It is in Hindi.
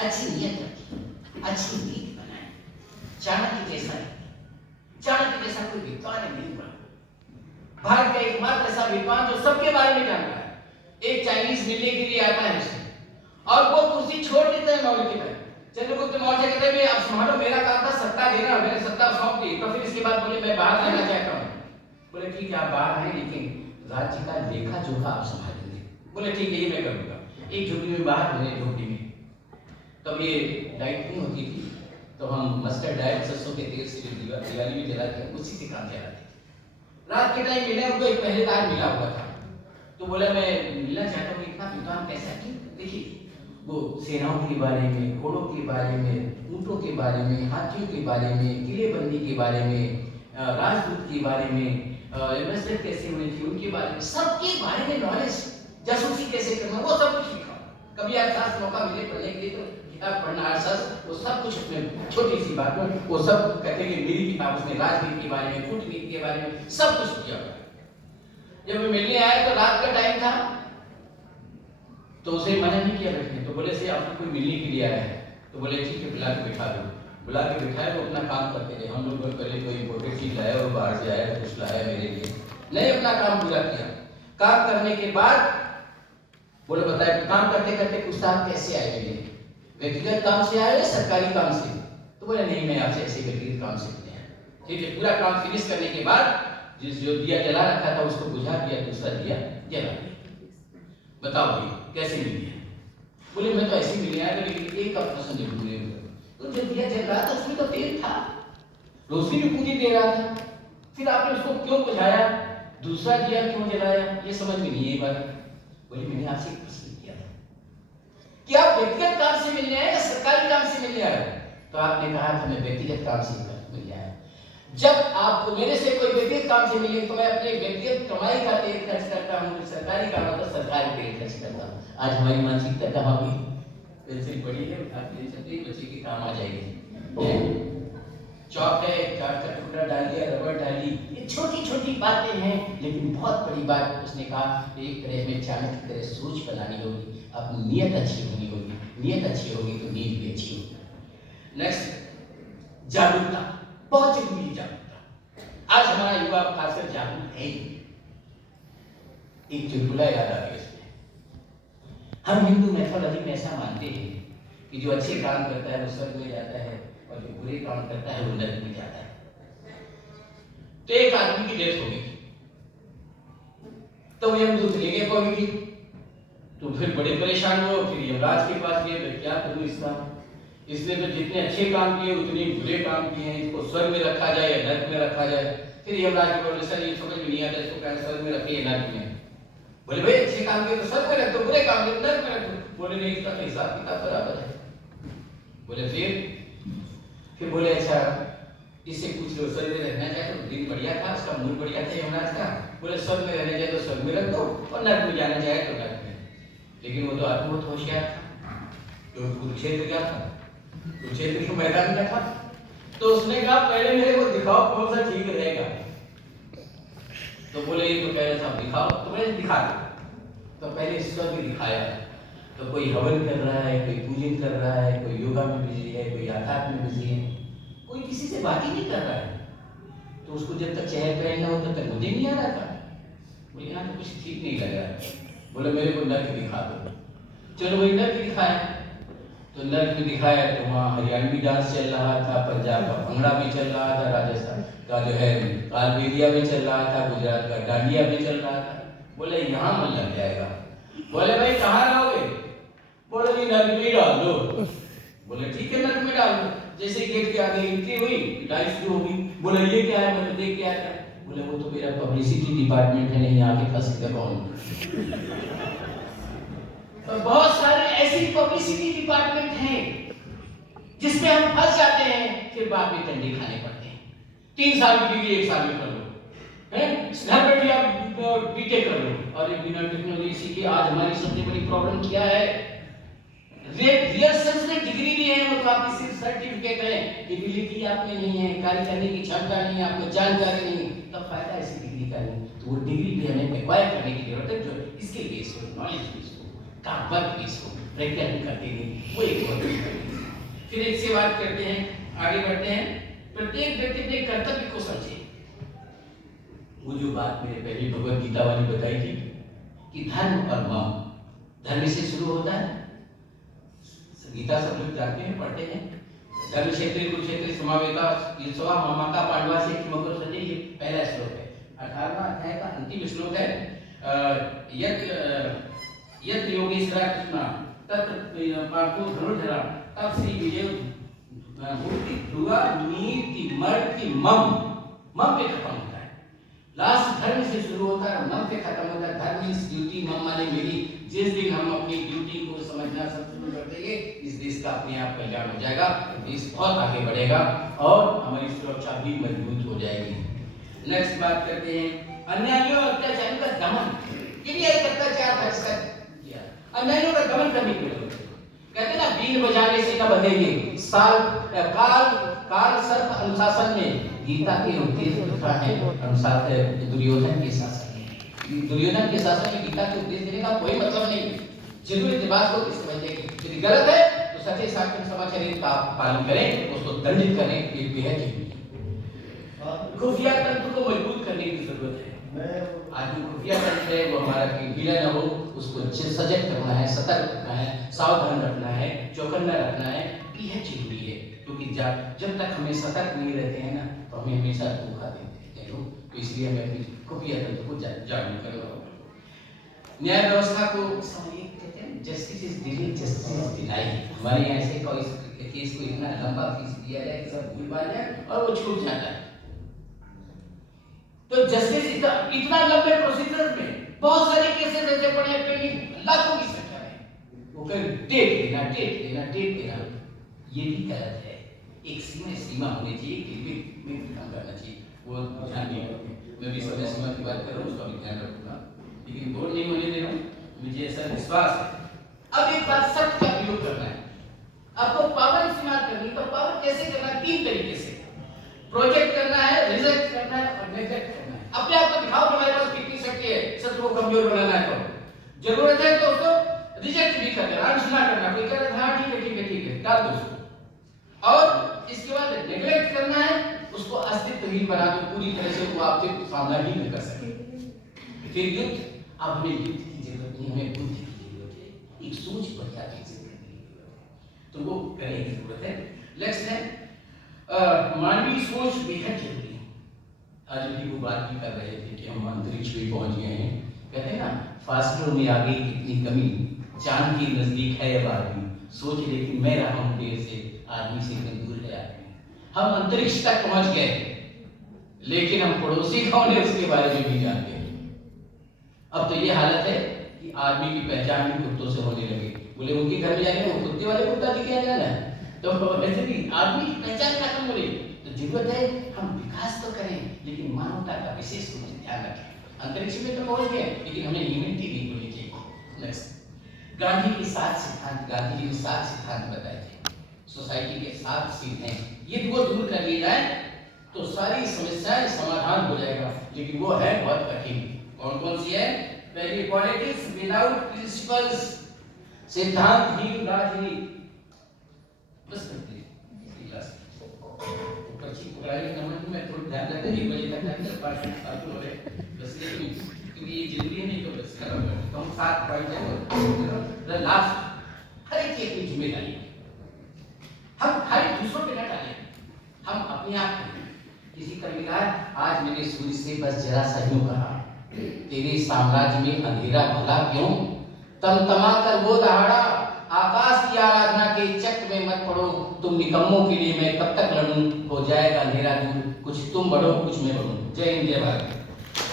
अच्छी नीयत रखिए, अच्छी नीति बनाए। चाणक्य जैसा कोई विद्वान नहीं हुआ। भारत का एकमात्र ऐसा विद्वान जो सबके बारे में जानता है। एक चाइनीज मिलने के लिए आता है उसे, और वो कुर्सी छोड़ देता है मौर्य के पास। चंद्रगुप्त मौर्य कहते हैं अब संभालो, मेरा काम था सत्ता देना, मैंने सत्ता सौंप दी। तो फिर इसके बाद बोले मैं बाहर जाना चाहता हूँ। बोले ठीक है आप बाहर आए, लेकिन राज्य का लेखा जोखा आप संभालेंगे। बोले ठीक है ये मैं करूंगा। एक झोपड़ी में बाहर बने, झोपड़ी में तब ये लाइट नहीं होती थी, तो हम मस्टर्ड डाइट सरसों के तेल से दिवाली में जलाते हैं, उसी से काम चलाते थे। रात के टाइम मिले उनको एक पहरेदार मिला हुआ था, तो बोला मैं मिलना चाहता हूँ, इतना विद्वान कैसा क्यों? देखिए वो सेनाओं के बारे में, घोड़ों के बारे में, ऊँटों के बारे में, हाथियों के बारे में, किलेबंदी के बारे में, राजदूत के बारे में, इन्वेस्टमेंट कैसे होनी थी उनके बारे में, सबके बारे में नॉलेज, जासूसी कैसे करना, वो सब कुछ लिखा। कभी अर्थशास्त्र मौका मिले पढ़ने के लिए तो किताब पढ़ना, अर्थशास्त्र वो सब कुछ उसमें छोटी सी बात में वो सब कहते हैं मेरी किताब उसने राजनीति के बारे में, कूटनीति के बारे में सब कुछ किया हुआ। जब मैं मिलने आया तो रात का टाइम था, तो उसे मना नहीं किया बैठने। तो बोले से आपको कोई मिलने के लिए आया है, तो बोले ठीक है बुला के बैठा दो। बुला के बिठाए, वो अपना काम करते रहे। हम लोग पहले कोई इम्पोर्टेंट चीज लाया और बाहर से आया, कुछ लाया मेरे लिए, नहीं अपना काम पूरा किया। काम करने के बाद बोले बताए काम करते करते कुछ साल कैसे आए मेरे, व्यक्तिगत काम से आए या सरकारी काम से? तो बोले नहीं मैं आपसे ऐसे व्यक्तिगत काम से मिले हैं। ठीक है, पूरा काम फिनिश करने के बाद जिस जो दिया जला रखा था उसको बुझा दिया, दूसरा दिया जला दिया। बताओ भाई कैसे मिल गया? बोले मैं तो ऐसे मिल आया, लेकिन एक आप प्रश्न जरूर है, तो जब दिया जल रहा था उसमें तो तेल था, रोशनी भी पूरी दे रहा था, फिर आपने उसको क्यों बुझाया, दूसरा दिया क्यों जलाया? ये समझ में नहीं है बात। बोले मैंने आपसे एक प्रश्न किया था कि आप व्यक्तिगत काम से मिलने आए या सरकारी काम से मिलने आए? तो आपने कहा था मैं व्यक्तिगत काम से मिलने आया। जब आप मेरे से कोई व्यक्तिगत काम से मिले तो मैं अपने व्यक्तिगत कमाई का तेल खर्च करता हूँ, सरकारी काम तो सरकारी तेल खर्च करता हूँ। आज हमारी मानसिकता कहाँ हुई? पेंसिल पड़ी है, उठा के ले सकते हैं, बच्चे के काम आ जाएगी। चौक है, चाट का टुकड़ा डाल दिया, रबड़ डाली, ये छोटी छोटी बातें हैं, लेकिन बहुत बड़ी बात उसने कहा एक तरह में चाणक्य की तरह सोच बनानी होगी, अपनी नीयत अच्छी होनी होगी, नीयत अच्छी होगी तो नींद भी अच्छी होगी। नेक्स्ट जागरूकता, बहुत जरूरी है जागरूकता। आज हमारा युवा खासकर जागरूक है ही। एक चुटकुला याद आ गया इसमें। हम हिंदू मैथोलॉजी में ऐसा मानते हैं कि जो अच्छे काम करता है वो स्वर्ग में जाता है और जो बुरे काम करता है वो नरक में जाता है। तो एक आदमी की डेथ हो गई, तो यमदूत ले गए पौड़ी की, तो फिर बड़े परेशान हुए, फिर यमराज के पास गए, मैं क्या करूं इसका, इसने तो जितने अच्छे काम किए उतने बुरे काम किए हैं, इसको स्वर्ग में रखा जाए या नरक में रखा जाए? फिर यमराज के बोले सर ये समझ में नहीं आता, इसको क्या स्वर्ग में रखे या नरक में? बोले भाई अच्छे काम किए तो स्वर्ग में रख दो, बुरे काम किए तो नरक में रख दो। बोले नहीं इसका हिसाब किताब बराबर है। बोले फिर बोले अच्छा इससे पूछ लो स्वर्ग में रहना चाहे तो दिन बढ़िया था, उसका मूड बढ़िया था यमराज का। बोले स्वर्ग में रहना चाहे तो स्वर्ग में रख दो और नरक में जाना चाहे तो नरक में। लेकिन वो तो आदमी बहुत होशियार था, तो कुरुक्षेत्र क्या था, कुरुक्षेत्र के मैदान में था, तो उसने कहा पहले मेरे को दिखाओ कौन सा ठीक रहेगा। तो बोले ये तो कह रहे साहब दिखाओ, तो मैंने दिखा दिया। तो पहले स्वर्ग दिखाया, तो कोई हवन कर रहा है, कोई पूजन कर रहा है, कोई योगा में बिजी है, कोई आध्यात्म में बिजी है, कोई किसी से बात ही नहीं कर रहा है। तो उसको जब तक चेहरे पे ना हो तब तक मुझे नहीं आ रहा था। बोले यहाँ तो कुछ ठीक नहीं लग रहा है। बोले मेरे को नर्क दिखा दो। चलो वही नर्क दिखाया, तो नर्क में दिखाया तो वहाँ हरियाणवी डांस चल रहा था, पंजाब का भंगड़ा भी चल रहा था, राजस्थान का जो है कालबेलिया भी चल रहा था, गुजरात का डांडिया भी चल रहा था। बोले यहाँ मन लग जाएगा। बोले भाई कहाँ रहोगे? बोले जी नर्क में डाल दो। बोले ठीक है नर्क में डाल दो। जैसे गेट के आगे एंट्री हुई, लाइट शुरू होगी। बोले ये क्या है, मतलब देख क्या है? बोले वो तो मेरा पब्लिसिटी डिपार्टमेंट है, नहीं आके फंस कौन। तो बहुत सारे ऐसी पब्लिसिटी डिपार्टमेंट हैं जिसमें हम फंस जाते हैं, फिर बाद में डंडे खाने पड़ते हैं। 3 साल की डिग्री 1 साल में कर लो, हैं? घर बैठे आप बीटेक कर लो। और बिना टेक्नोलॉजी सीखे आज हमारी सबसे बड़ी प्रॉब्लम क्या है? रियल सेंस में डिग्री भी है, वो तो आपकी सिर्फ सर्टिफिकेट है, एबिलिटी आप में नहीं है, कार्य करने की क्षमता नहीं है, आपको जानकारी नहीं, तब फायदा ऐसी डिग्री का नहीं। तो वो डिग्री भी हमें एक्वायर करने की जरूरत है, जो इसके बेस हो, नॉलेज बेस हो, काम वर्क बेस हो, प्रैक्टिकल करते नहीं, वो एक फिर एक से बात करते हैं, आगे बढ़ते हैं। प्रत्येक व्यक्ति अपने कर्तव्य को समझे। वो जो बात मैंने पहले भगवत गीता वाली बताई थी कि धर्म और मम, धर्म से शुरू होता है। गीता सब लोग जानते हैं, पढ़ते हैं। धर्म क्षेत्र कुरुक्षेत्र समावेता युत्सवा ममाका पांडवा से मकर सजे, ये पहला श्लोक है। 18वां अध्याय का अंतिम श्लोक है। यत योगेश्वरा कृष्णा तत् पार्थो धनुर्धरा तब श्री विजय मूर्ति ध्रुवा नीति मर्ति मम पे खत्म होता है। लास्ट धर्म से शुरू होता है, मम पे खत्म होता है। धर्म मींस ड्यूटी, मम माने मेरी। जिस दिन हम अपनी ड्यूटी को समझना शुरू कर देंगे, इस देश का अपने आप कल्याण हो जाएगा, देश बहुत आगे बढ़ेगा और हमारी सुरक्षा भी मजबूत हो जाएगी। नेक्स्ट बात करते हैं अन्यायों और अत्याचारियों का दमन। ये भी एक अत्याचार था इसका किया, अन्यायों का दमन करने के लिए। कहते ना बीन बजाने से न बधेंगे, काल सर्प अनुशासन में गीता के उपदेश लिखा है। अनुशासन दुर्योधन के शासन में, दुर्योधन के शासन में गीता के उपदेश देने का कोई मतलब नहीं। जरूर इस बात को समझने की, यदि गलत है तो सत्य शास्त्र समाचार का पालन करें, उसको दंडित करें, ये बेहद जरूरी है। खुफिया तंत्र को मजबूत करने की जरूरत है। आज जो खुफिया तंत्र है वो हमारा ढीला न हो, उसको सजग करना है, सतर्क रखना है, सावधान रखना है, चौकन्ना रखना है, यह जरूरी है। क्योंकि जब तक हमें सतर्क नहीं रहते हैं ना, तो हमें हमेशा धोखा देते हैं लोग। तो इसलिए हमें अपनी खुफिया तंत्र को जागरूक करना होगा। न्याय व्यवस्था को समझिए, कहते हैं justice is delayed, justice is denied. हमारे यहाँ ऐसे कोई केस को इतना लंबा फीस दिया जाए कि सब भूल पा जाए और वो छूट जाता है। तो जस्टिस इतना लंबे प्रोसीजर में बहुत सारे केसेस ऐसे पड़े हैं पेंडिंग, लाखों की संख्या में। वो कहीं डेट देना, ये भी गलत है। एक सीमा होनी चाहिए, एक लिमिट में काम करना चाहिए। वो ध्यान नहीं रखते। मैं भी समय सीमा की बात कर रहा हूँ, उसका भी ध्यान रखूंगा, लेकिन बोल नहीं होने दे रहा हूँ, मुझे ऐसा विश्वास है। अब एक बात सत्य का प्रयोग करना है। आपको पावर इस्तेमाल करनी, तो पावर कैसे करना है? 3 तरीके से। प्रोजेक्ट करना है, रिजेक्ट करना है और नेग्लेक्ट करना है। अपने आप को दिखाओ हमारे पास कितनी शक्ति है, सत्य को कमजोर बनाना है। तो जरूरत है तो उसको रिजेक्ट भी कर देना, अनसुना करना। कोई कह रहा है हाँ ठीक है, डाल दो उसको। और इसके बाद नेग्लेक्ट करना है, उसको अस्तित्वहीन बना दो पूरी तरह से, वो आपके सामना ही नहीं कर सके। फिर युद्ध, अब हमें युद्ध की जरूरत नहीं, हमें बुद्धि की जरूरत है, एक सोच बढ़िया चीज करने की जरूरत है, तो वो करने की जरूरत है। नेक्स्ट है मानवीय सोच बेहद जरूरी है। आज भी वो बात भी कर रहे थे कि हम अंतरिक्ष में पहुंच गए हैं। कहते हैं ना, फासलों में आगे कितनी कमी, चांद के नजदीक है अब आदमी, सोच लेकिन मैं रहा हूं देर से, आदमी से इतनी दूर है आदमी। हम अंतरिक्ष तक पहुंच गए, लेकिन हम पड़ोसी कौन है उसके बारे में भी जानते हैं। अब तो ये हालत है कि आदमी की पहचान भी कुत्तों से होने लगी। बोले उनके घर में जाके वो कुत्ते वाले कुत्ता दिख क्या जाना है, तो वैसे भी आदमी की पहचान खत्म हो रही। तो जरूरत है हम विकास तो करें, लेकिन मानवता का विशेष रूप से ध्यान रखें। अंतरिक्ष में तो पहुंच गए, लेकिन हमें ह्यूमैनिटी नहीं भूलनी चाहिए। नेक्स्ट, गांधी के 7 सिद्धांत, गांधी जी ने 7 सिद्धांत बताए थे। सोसाइटी के 7 सीट हैं, ये वो दूर कर लिए जाए तो सारी समस्याएं समाधान हो जाएगा, लेकिन वो है बहुत कठिन। कौन कौन सी है? पहली, पॉलिटिक्स विदाउट प्रिंसिपल्स, सिद्धांतहीन राजनीति। बस क्लास ऊपर की पढ़ाई नंबर में थोड़ा ध्यान रखते, 1 बजे तक टाइम 10% आपको हो रहे बस, लेकिन क्योंकि ये जरूरी है, नहीं तो बस खत्म कर देता हूं। 7 पॉइंट है, लास्ट हर एक की अपनी जिम्मेदारी है। हम खाली दूसरों पे न डालें, हम अपने आप करें। किसी का मिला, आज मैंने सूर्य से बस जरा सा यूं कहा, तेरे साम्राज्य में अंधेरा भला क्यों, तमतमा कर वो दहाड़ा, आकाश की आराधना के चक्र में मत पड़ो, तुम निकम्मों के लिए मैं कब तक लड़ूं, हो जाएगा अंधेरा दूर, कुछ तुम बढ़ो कुछ मैं बढ़ूं। जय हिंद, जय भारत।